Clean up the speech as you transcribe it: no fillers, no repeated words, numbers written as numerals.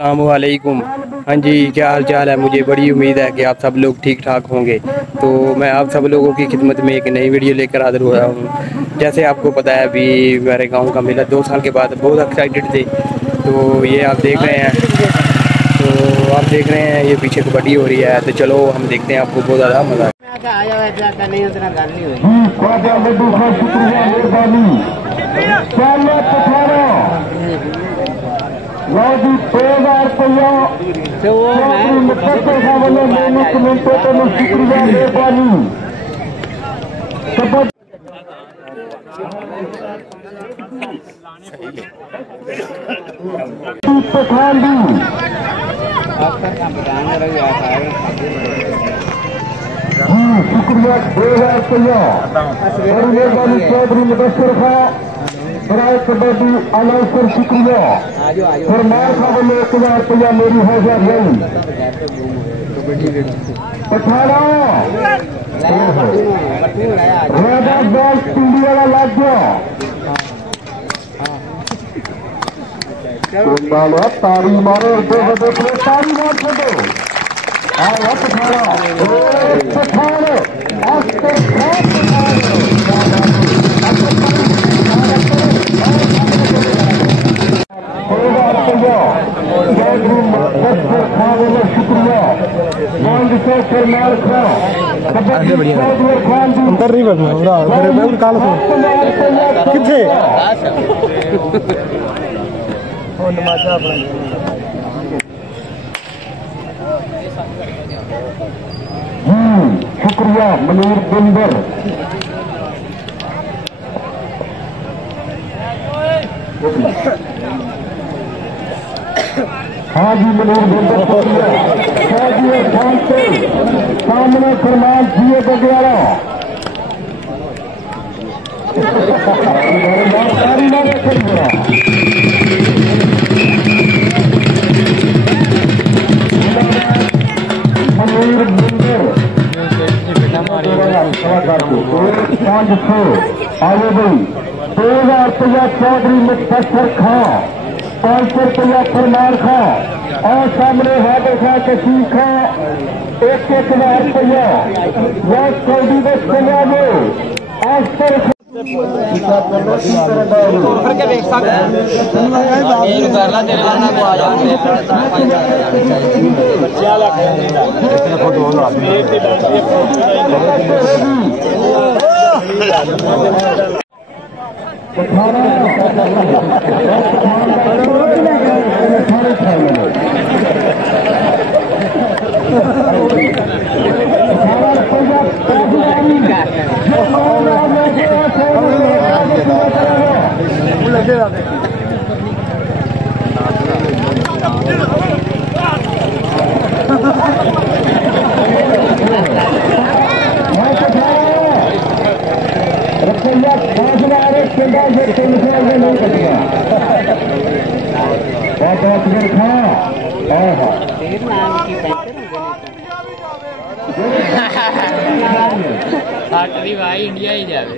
अस्सलामुअलैकुम। हाँ जी, क्या हाल चाल है। मुझे बड़ी उम्मीद है कि आप सब लोग ठीक ठाक होंगे। तो मैं आप सब लोगों की खिदमत में एक नई वीडियो लेकर हाजिर हुआ हूँ। जैसे आपको पता है अभी मेरे गांव का मेला 2 साल के बाद बहुत एक्साइटेड थे। तो ये आप देख रहे हैं, ये पीछे कबड्डी हो रही है। तो चलो हम देखते हैं, आपको बहुत ज़्यादा मज़ा शुक्रिया 2000 रुपया चौधरी मुदस्सिर खां बराए कबड्डी अनाउंसर शुक्रिया फरमान खां वालों 1000 रुपया मेरी हौसला गई पठाना राजा बॉल पिंडी वाला लग गया तारी मारो तारी मार छोड़ो अंतर नहीं बनना काल किथे शुक्रिया मनीर बिंदर हाँ जी मनीर बिंदर सामने फरमान जिए बगैरा मनीर बिंदर 500 आगे भाई 2000 रुपया चौधरी मुदस्सिर खां 500 रुपया फरमान खां और सामने हादर खां कशीम खां 1000 रुपया वह सऊदी में चला गए आस्तर भाई इंडिया ही जावे।